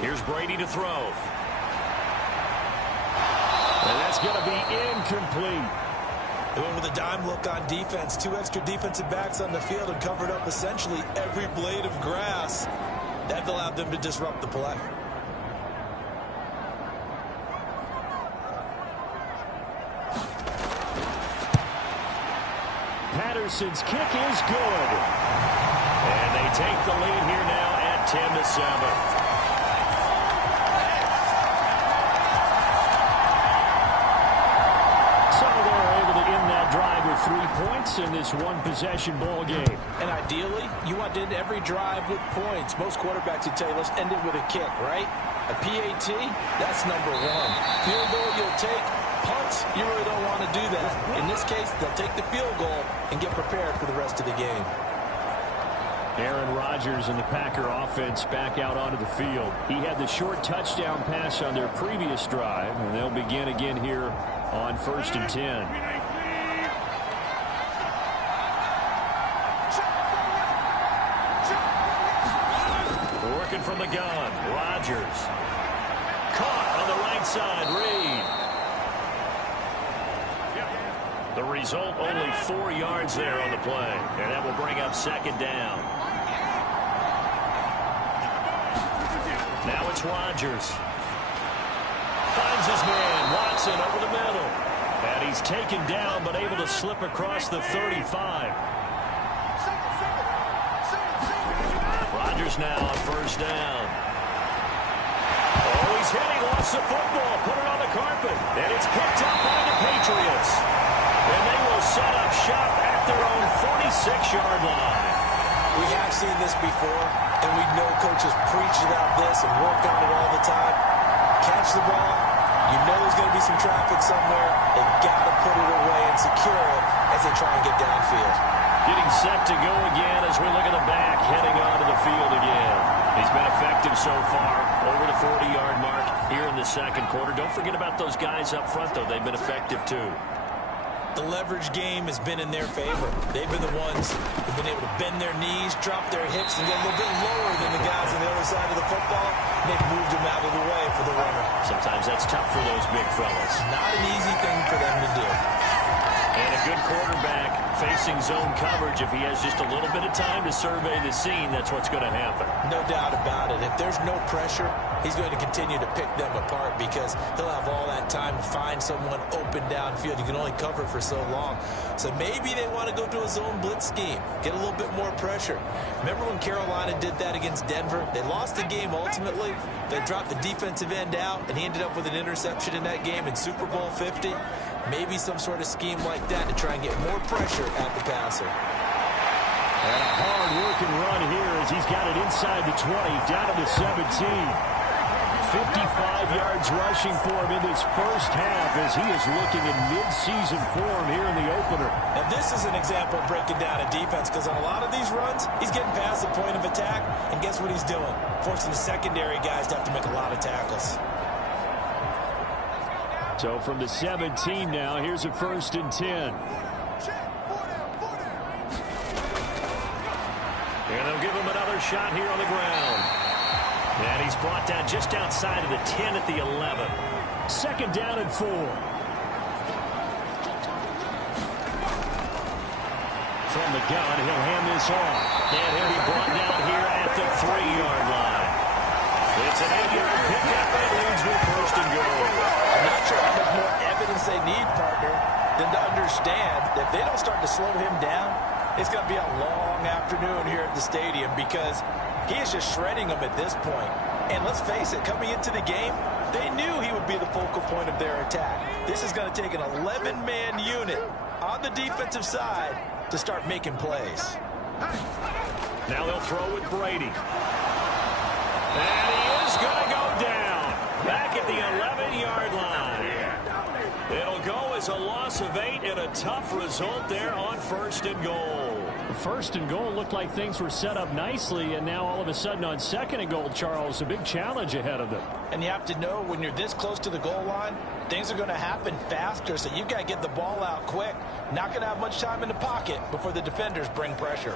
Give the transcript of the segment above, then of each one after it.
Here's Brady to throw. And that's going to be incomplete. They went with a dime look on defense. 2 extra defensive backs on the field and covered up essentially every blade of grass. That allowed them to disrupt the play. Patterson's kick is good. And they take the lead here now at 10-7. Drive with 3 points in this one-possession ball game. And ideally, you want to end every drive with points. Most quarterbacks would tell you, let's end it with a kick, right? A PAT, that's number 1. Field goal you'll take. Punts, you really don't want to do that. In this case, they'll take the field goal and get prepared for the rest of the game. Aaron Rodgers and the Packer offense back out onto the field. He had the short touchdown pass on their previous drive, and they'll begin again here on 1st and 10. From the gun, Rodgers. Caught on the right side, Reed. The result, only 4 yards there on the play. And that will bring up 2nd down. Now it's Rodgers. Finds his man, Watson, over the middle. And he's taken down, but able to slip across the 35. Rodgers now on 1st down. Oh, he's hit. He lost the football. Put it on the carpet. And it's picked up by the Patriots. And they will set up shop at their own 46-yard line. We have seen this before, and we know coaches preach about this and work on it all the time. Catch the ball. You know there's going to be some traffic somewhere. They've got to put it away and secure it as they try and get downfield. Getting set to go again as we look at the back, heading onto the field again. He's been effective so far, over the 40-yard mark here in the 2nd quarter. Don't forget about those guys up front, though. They've been effective, too. The leverage game has been in their favor. They've been the ones who've been able to bend their knees, drop their hips, and get a little bit lower than the guys on the other side of the football. And they've moved them out of the way for the runner. Sometimes that's tough for those big fellas. Not an easy thing for them to do. And a good quarterback facing zone coverage. If he has just a little bit of time to survey the scene, that's what's going to happen. No doubt about it. If there's no pressure, he's going to continue to pick them apart because he'll have all that time to find someone open downfield. You can only cover for so long. So maybe they want to go to a zone blitz scheme, get a little bit more pressure. Remember when Carolina did that against Denver? They lost the game ultimately. They dropped the defensive end out, and he ended up with an interception in that game in Super Bowl 50. Maybe some sort of scheme like that to try and get more pressure at the passer. And a hard-working run here as he's got it inside the 20, down to the 17. 55 yards rushing for him in this first half as he is looking in mid-season form here in the opener. Now this is an example of breaking down a defense because on a lot of these runs, he's getting past the point of attack, and guess what he's doing? Forcing the secondary guys to have to make a lot of tackles. So from the 17 now, here's a 1st and 10. And they'll give him another shot here on the ground. And he's brought down just outside of the 10 at the 11. 2nd down and 4. From the gun, he'll hand this off. And he'll be brought down here at the 3-yard line. It's an 8-yard pickup that leads with 1st and goal. I'm not sure how much more evidence they need, partner, than to understand that if they don't start to slow him down, it's going to be a long afternoon here at the stadium because he is just shredding them at this point. And let's face it, coming into the game, they knew he would be the focal point of their attack. This is going to take an 11-man unit on the defensive side to start making plays. Now they'll throw with Brady. And he is going to go down back at the 11-yard line. It'll go as a loss of 8 and a tough result there on 1st and goal. 1st and goal looked like things were set up nicely, and now all of a sudden on 2nd and goal, Charles, a big challenge ahead of them. And you have to know when you're this close to the goal line, things are going to happen faster, so you've got to get the ball out quick. Not going to have much time in the pocket before the defenders bring pressure.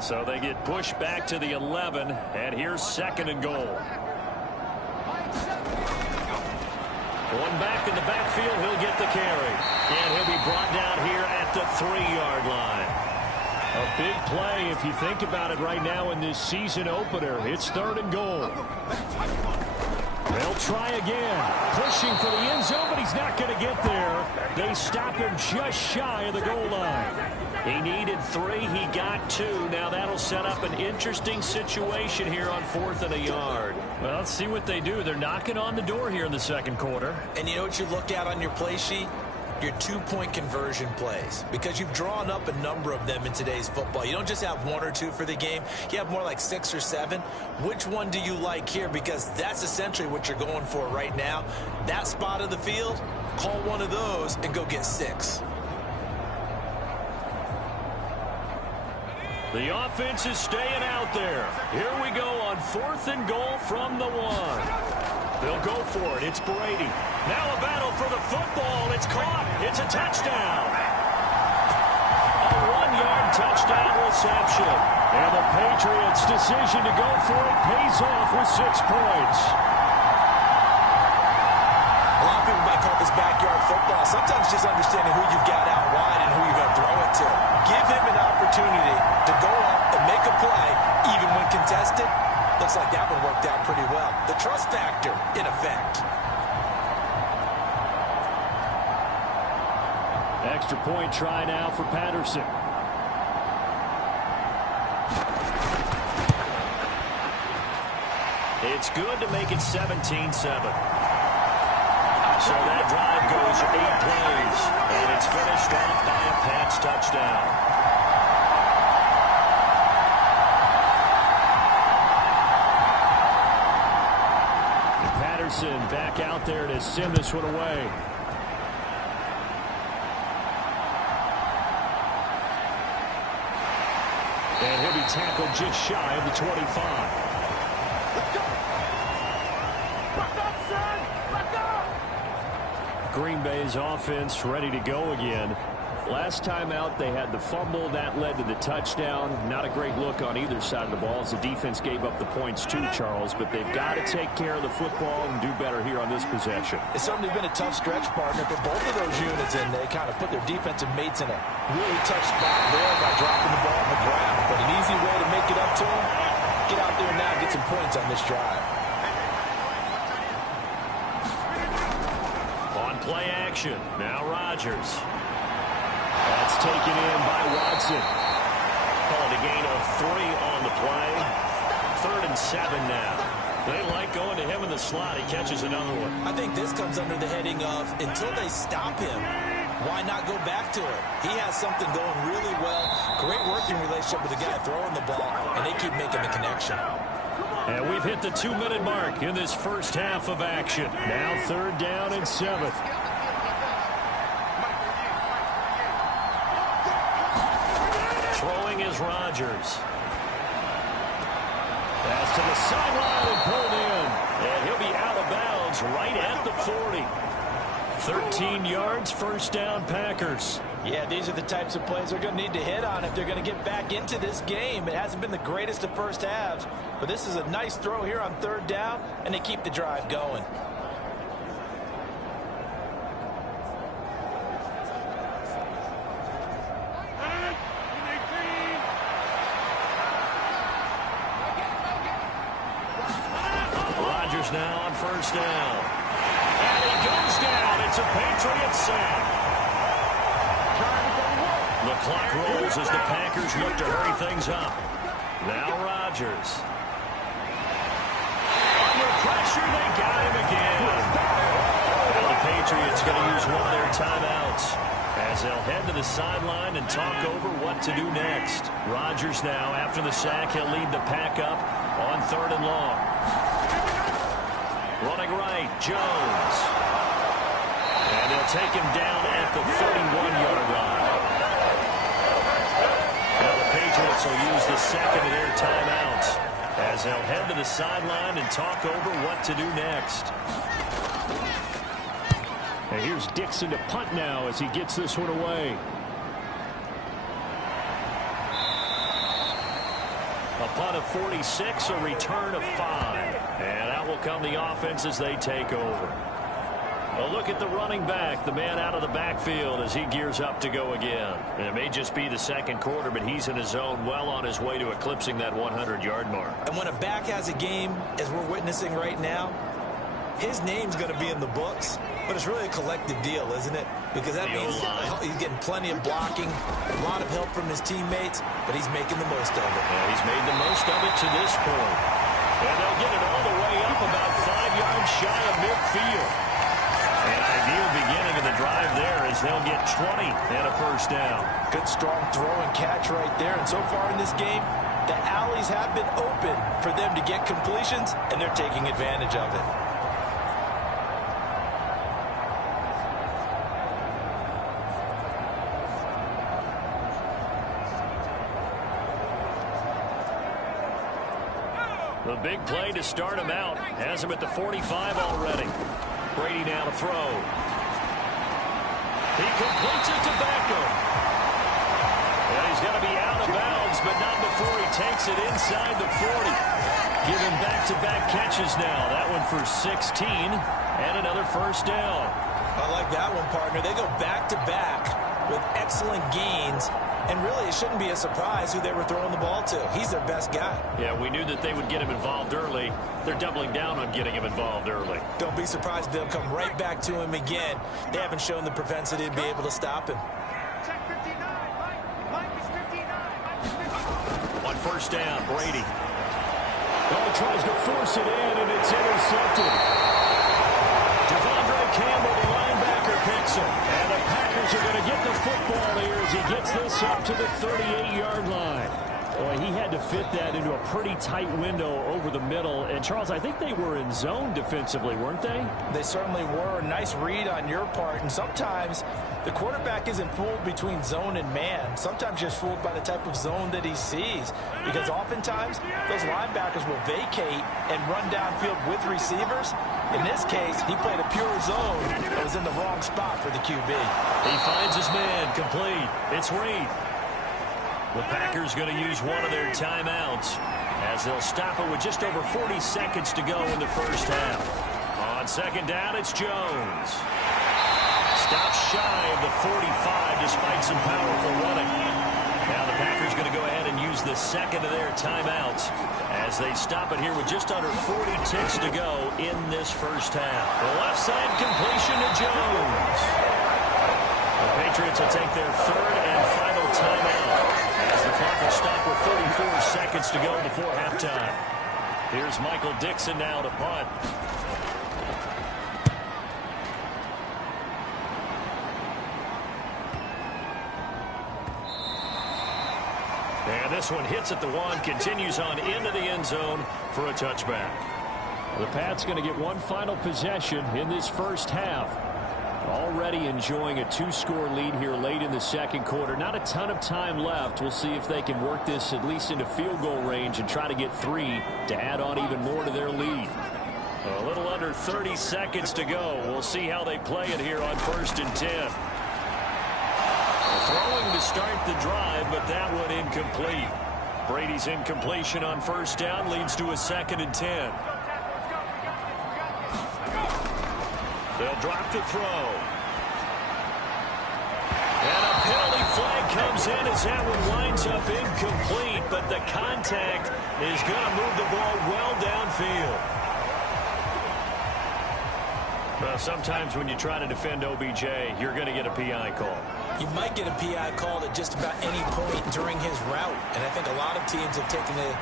So they get pushed back to the 11, and here's 2nd and goal. One back in the backfield, he'll get the carry. And he'll be brought down here at the 3-yard line. A big play if you think about it right now in this season opener. It's 3rd and goal. They'll try again. Pushing for the end zone, but he's not going to get there. They stop him just shy of the goal line. He needed 3. He got 2. Now that'll set up an interesting situation here on 4th and a yard. Well, let's see what they do. They're knocking on the door here in the 2nd quarter. And you know what you look at on your play sheet? Your 2-point conversion plays, because you've drawn up a number of them in today's football. You don't just have 1 or 2 for the game. You have more like 6 or 7. Which one do you like here? Because that's essentially what you're going for right now. That spot of the field, call one of those and go get 6. The offense is staying out there. Here we go on 4th and goal from the 1. They'll go for it. It's Brady. Now a battle for the football. It's caught. It's a touchdown. A 1-yard touchdown reception. And the Patriots' decision to go for it pays off with 6 points. A lot of people might call this backyard football. Sometimes just understanding who you've got out wide and who you're going to throw it to. Give him an opportunity to go up and make a play, even when contested. Looks like that one worked out pretty well. The trust factor in effect. Extra point try now for Patterson. It's good to make it 17-7. So that drive goes 8 plays, and it's finished off by a Pats touchdown. Patterson back out there to send this one away. And he'll be tackled just shy of the 25. Green Bay's offense ready to go again. Last time out, they had the fumble. That led to the touchdown. Not a great look on either side of the ball as the defense gave up the points too, Charles. But they've got to take care of the football and do better here on this possession. It's certainly been a tough stretch, partner, for both of those units, and they kind of put their defensive mates in a really tough spot there by dropping the ball on the ground. But an easy way to make it up to them, get out there now and get some points on this drive. On play action, now Rodgers. That's taken in by Watson. Called a gain of 3 on the play. 3rd and 7 now. They like going to him in the slot. He catches another one. I think this comes under the heading of, until they stop him, why not go back to it? He has something going really well. Great working relationship with the guy throwing the ball, and they keep making the connection. And we've hit the 2-minute mark in this first half of action. Now 3rd down and 7. Throwing is Rodgers. Pass to the sideline and pulled in. And he'll be out of bounds right at the 40. 13 yards, 1st down, Packers. Yeah, these are the types of plays they're going to need to hit on if they're going to get back into this game. It hasn't been the greatest of first halves, but this is a nice throw here on 3rd down, and they keep the drive going. Rodgers now on 1st down. And he goes down. It's a Patriot sack. The clock rolls as the Packers look to hurry things up. Now Rodgers. Under pressure, they got him again. Now the Patriots going to use one of their timeouts as they'll head to the sideline and talk over what to do next. Rodgers now, after the sack, he'll lead the pack up on 3rd and long. Running right, Jones. And they'll take him down at the 31-yard line. Now the Patriots will use the 2nd of their timeouts as they'll head to the sideline and talk over what to do next. And here's Dixon to punt now as he gets this one away. A punt of 46, a return of 5. And out will come the offense as they take over. A look at the running back, the man out of the backfield as he gears up to go again. And it may just be the second quarter, but he's in his zone, well on his way to eclipsing that 100-yard mark. And when a back has a game, as we're witnessing right now, his name's going to be in the books, but it's really a collective deal, isn't it? Because that means he's getting plenty of blocking, a lot of help from his teammates, but he's making the most of it. Yeah, he's made the most of it to this point. And they'll get it all the way up about 5 yards shy of midfield. An ideal beginning of the drive there as they'll get 20 and a first down. Good strong throw and catch right there. And so far in this game, the alleys have been open for them to get completions, and they're taking advantage of it. The big play to start him out. Has him at the 45 already. Brady now to throw. He completes it to Beckham. And he's going to be out of bounds, but not before he takes it inside the 40. Giving back-to-back catches now. That one for 16 and another first down. I like that one, partner. They go back-to-back with excellent gains. And really, it shouldn't be a surprise who they were throwing the ball to. He's their best guy. Yeah, we knew that they would get him involved early. They're doubling down on getting him involved early. Don't be surprised if they'll come right back to him again. They haven't shown the propensity to be able to stop him. On first down, Brady. Oh, tries to force it in, and it's intercepted. Devondre Campbell, the linebacker, picks him. And the Packers are going to get the football here as he gets this up to the 38-yard line. Boy, he had to fit that into a pretty tight window over the middle. And, Charles, I think they were in zone defensively, weren't they? They certainly were. A nice read on your part. And sometimes the quarterback isn't fooled between zone and man. Sometimes just fooled by the type of zone that he sees. Because oftentimes, those linebackers will vacate and run downfield with receivers. In this case, he played a pure zone that was in the wrong spot for the QB. He finds his man, complete. It's Reed. The Packers going to use one of their timeouts as they'll stop it with just over 40 seconds to go in the first half. On second down, it's Jones. Stops shy of the 45 despite some powerful running. Now the Packers going to go ahead and use the second of their timeouts as they stop it here with just under 40 ticks to go in this first half. The left side completion to Jones. The Patriots will take their third and final timeout as the clock will stop with 34 seconds to go before halftime. Here's Michael Dixon now to punt. And this one hits at the 1, continues on into the end zone for a touchback. The Pats going to get one final possession in this first half. Already enjoying a 2-score lead here late in the second quarter. Not a ton of time left. We'll see if they can work this at least into field goal range and try to get 3 to add on even more to their lead. A little under 30 seconds to go. We'll see how they play it here on 1st and 10. Throwing to start the drive, but that one incomplete. Brady's incompletion on first down leads to a 2nd and 10. They'll drop to throw. And a penalty flag comes in as that one winds up incomplete, but the contact is going to move the ball well downfield. Well, sometimes when you try to defend OBJ, you're going to get a PI call. You might get a PI called at just about any point during his route. And I think a lot of teams have taken the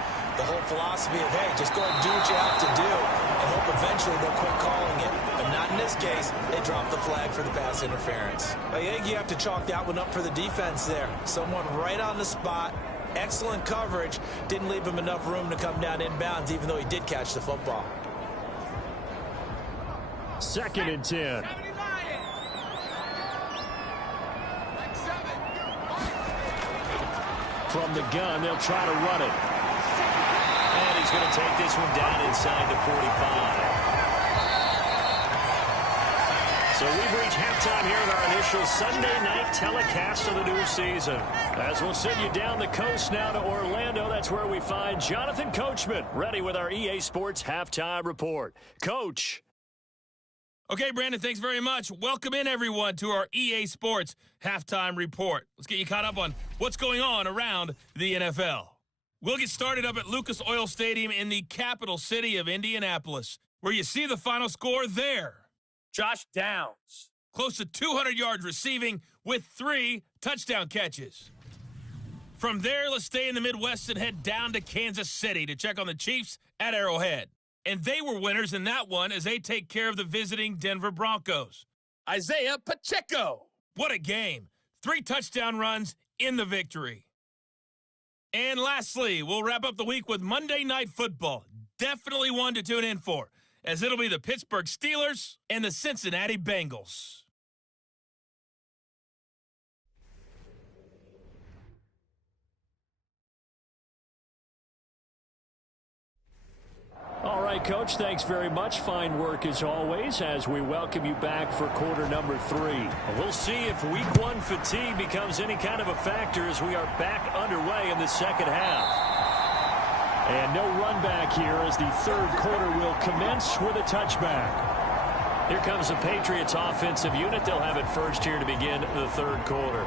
whole philosophy of, hey, just go ahead and do what you have to do and hope eventually they'll quit calling it. But not in this case. They dropped the flag for the pass interference. I think you have to chalk that one up for the defense there. Someone right on the spot. Excellent coverage. Didn't leave him enough room to come down inbounds, even though he did catch the football. 2nd and 10. From the gun, they'll try to run it. And he's going to take this one down inside the 45. So we've reached halftime here in our initial Sunday night telecast of the new season. As we'll send you down the coast now to Orlando, that's where we find Jonathan Coachman, ready with our EA Sports halftime report. Coach. Okay, Brandon, thanks very much. Welcome in, everyone, to our EA Sports halftime report. Let's get you caught up on what's going on around the NFL. We'll get started up at Lucas Oil Stadium in the capital city of Indianapolis, where you see the final score there. Josh Downs, close to 200 yards receiving with 3 touchdown catches. From there, let's stay in the Midwest and head down to Kansas City to check on the Chiefs at Arrowhead. And they were winners in that one as they take care of the visiting Denver Broncos. Isaiah Pacheco. What a game. 3 touchdown runs in the victory. And lastly, we'll wrap up the week with Monday Night Football. Definitely one to tune in for, as it'll be the Pittsburgh Steelers and the Cincinnati Bengals. All right, Coach, thanks very much. Fine work as always as we welcome you back for quarter number 3. We'll see if week 1 fatigue becomes any kind of a factor as we are back underway in the second half. And no run back here as the third quarter will commence with a touchback. Here comes the Patriots offensive unit. They'll have it first here to begin the third quarter.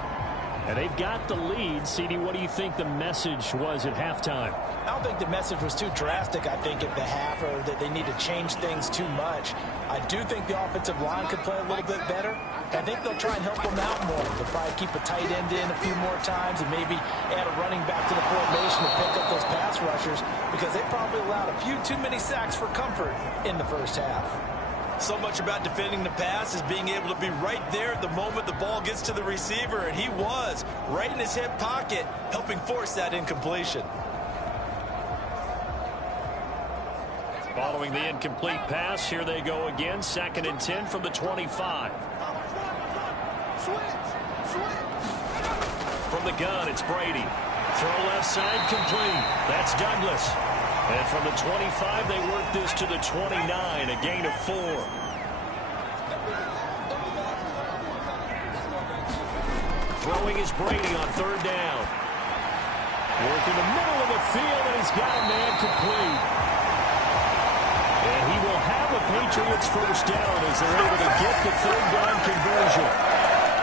And they've got the lead. CD, what do you think the message was at halftime? I don't think the message was too drastic, I think, at the half, or that they need to change things too much. I do think the offensive line could play a little bit better. I think they'll try and help them out more. They'll probably keep a tight end in a few more times and maybe add a running back to the formation to pick up those pass rushers, because they probably allowed a few too many sacks for comfort in the first half. So much about defending the pass is being able to be right there at the moment the ball gets to the receiver, and he was right in his hip pocket, helping force that incompletion. Following the incomplete pass, here they go again, 2nd and 10 from the 25. From the gun, it's Brady. Throw left side, complete. That's Douglas. And from the 25, they work this to the 29, a gain of 4. Throwing is Brady on 3rd down. Working the middle of the field, and he's got a man complete. And he will have the Patriots first down as they're able to get the 3rd down conversion.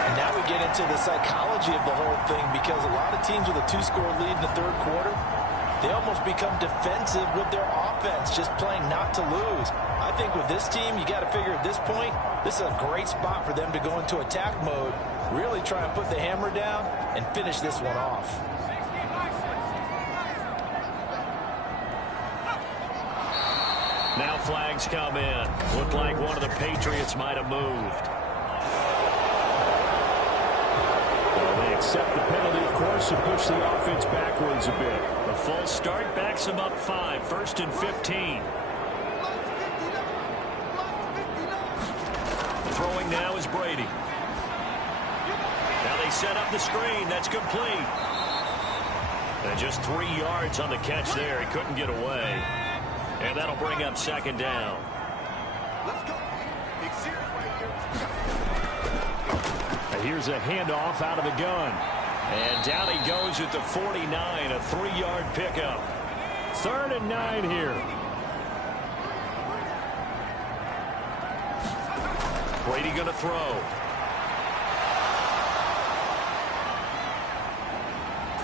And now we get into the psychology of the whole thing, because a lot of teams with a 2-score lead in the third quarter, they almost become defensive with their offense, just playing not to lose. I think with this team, you got to figure at this point, this is a great spot for them to go into attack mode, really try and put the hammer down and finish this one off. Now flags come in. Looked like one of the Patriots might have moved. They accept the penalty, of course, and push the offense backwards a bit. The false start backs them up 5, 1st and 15. Throwing now is Brady. Now they set up the screen. That's complete. And just 3 yards on the catch there. He couldn't get away. And that'll bring up 2nd down. Let's go. Here's a handoff out of the gun. And down he goes at the 49, a 3-yard pickup. 3rd and 9 here. Brady going to throw.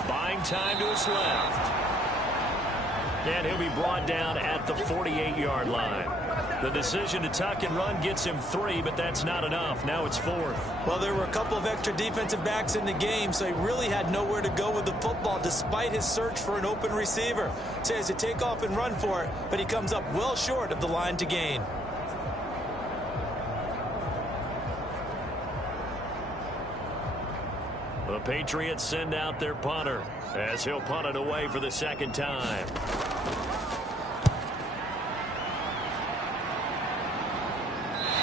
Buying time to his left. And he'll be brought down at the 48-yard line. The decision to tuck and run gets him 3, but that's not enough. Now it's 4th. Well, there were a couple of extra defensive backs in the game, so he really had nowhere to go with the football despite his search for an open receiver. So he has to take off and run for it, but he comes up well short of the line to gain. The Patriots send out their punter as he'll punt it away for the 2nd time.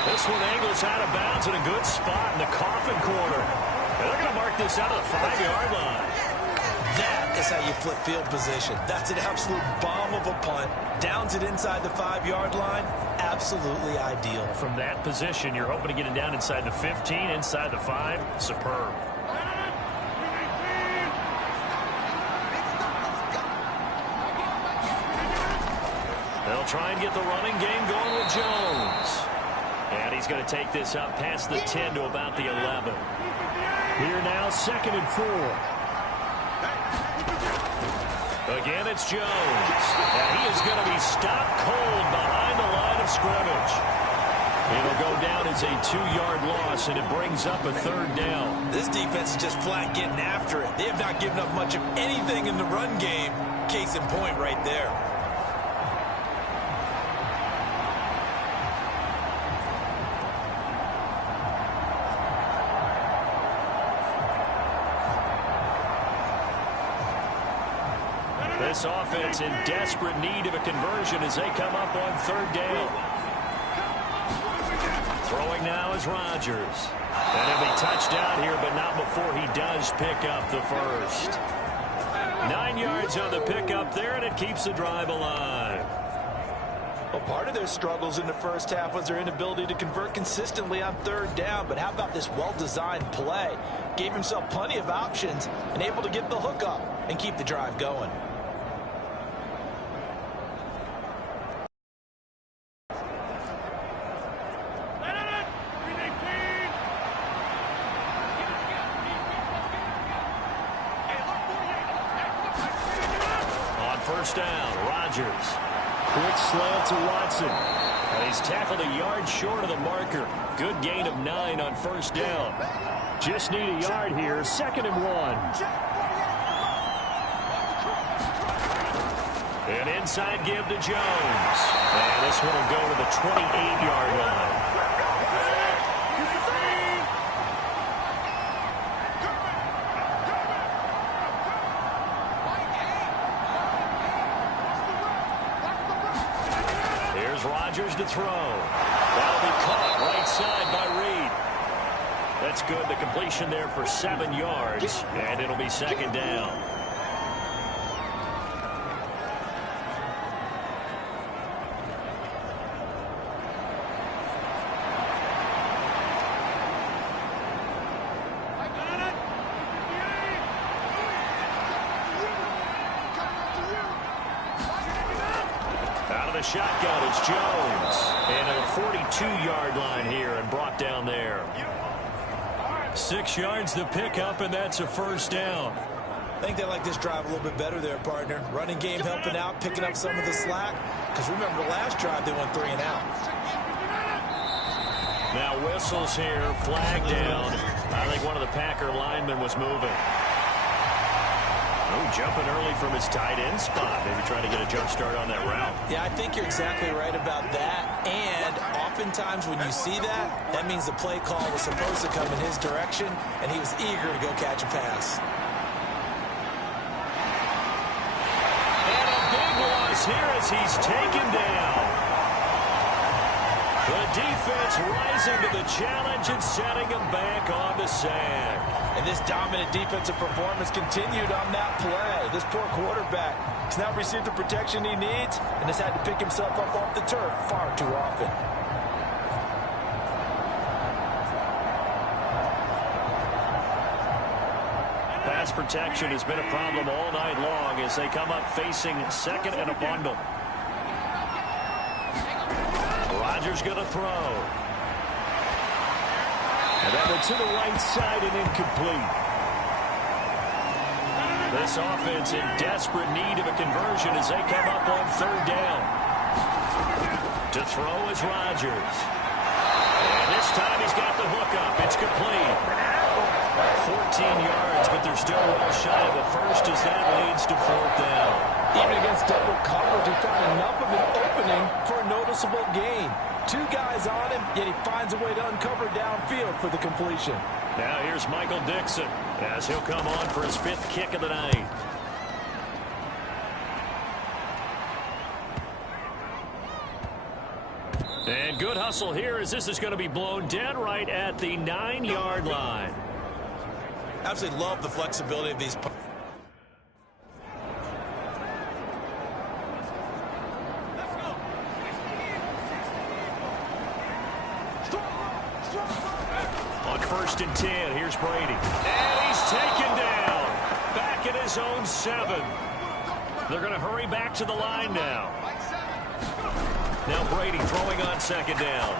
This one angles out of bounds in a good spot in the coffin corner. And they're going to mark this out of the 5-yard line. That is how you flip field position. That's an absolute bomb of a punt. Downs it inside the 5-yard line. Absolutely ideal. From that position, you're hoping to get it down inside the 15, inside the 5. Superb. They'll try and get the running game going with Jones. And he's going to take this up past the 10 to about the 11. Here now, 2nd and 4. Again, it's Jones. And he is going to be stopped cold behind the line of scrimmage. It'll go down as a 2-yard loss, and it brings up a 3rd down. This defense is just flat getting after it. They have not given up much of anything in the run game. Case in point right there. This offense in desperate need of a conversion as they come up on 3rd down. Throwing now is Rodgers. And he'll be touched out here, but not before he does pick up the first. 9 yards on the pickup there, and it keeps the drive alive. Well, part of their struggles in the first half was their inability to convert consistently on 3rd down. But how about this well-designed play? Gave himself plenty of options and able to get the hook up and keep the drive going. First down, Rodgers. Quick slant to Watson. And he's tackled a yard short of the marker. Good gain of 9 on 1st down. Just need a yard here, 2nd and 1. An inside give to Jones. And this one will go to the 28-yard line. Rodgers to throw. That'll be caught right side by Reed. That's good. The completion there for 7 yards, and it'll be 2nd down. Shotgun, it's Jones. And at the 42-yard line here and brought down there. 6 yards to pick up, and that's a 1st down. I think they like this drive a little bit better there, partner. Running game helping out, picking up some of the slack. Because remember, the last drive they went 3 and out. Now whistles here, flag down. I think one of the Packer linemen was moving. Oh, jumping early from his tight end spot. Maybe trying to get a jump start on that route. Yeah, I think you're exactly right about that. And oftentimes when you see that, that means the play call was supposed to come in his direction, and he was eager to go catch a pass. And a big loss here as he's taken down. The defense rising to the challenge and setting him back on the sack. And this dominant defensive performance continued on that play. This poor quarterback has now received the protection he needs and has had to pick himself up off the turf far too often. Pass protection has been a problem all night long as they come up facing 2nd and a bundle. Rodgers going to throw. And that one to the right side and incomplete. This offense in desperate need of a conversion as they come up on 3rd down. To throw is Rodgers. And this time he's got the hook up. It's complete. 14 yards, but they're still well shy of the first as that leads to 4th down. Even against double coverage, he found enough of an opening for a noticeable gain. 2 guys on him, yet he finds a way to uncover downfield for the completion. Now here's Michael Dixon as he'll come on for his 5th kick of the night. And good hustle here as this is going to be blown dead right at the 9-yard line. Absolutely love the flexibility of these. 1st and 10. Here's Brady. And he's taken down. Back at his own 7. They're going to hurry back to the line now. Now Brady throwing on 2nd down.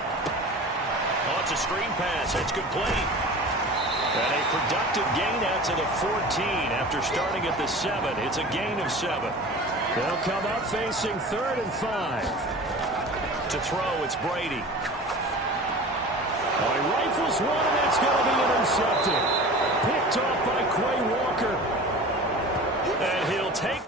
Oh, it's a screen pass. That's complete. And a productive gain out to the 14 after starting at the 7. It's a gain of 7. They'll come up facing 3rd and 5. To throw, it's Brady. Oh, he rifles one, and that's going to be intercepted. Picked off by Quay Walker. And he'll take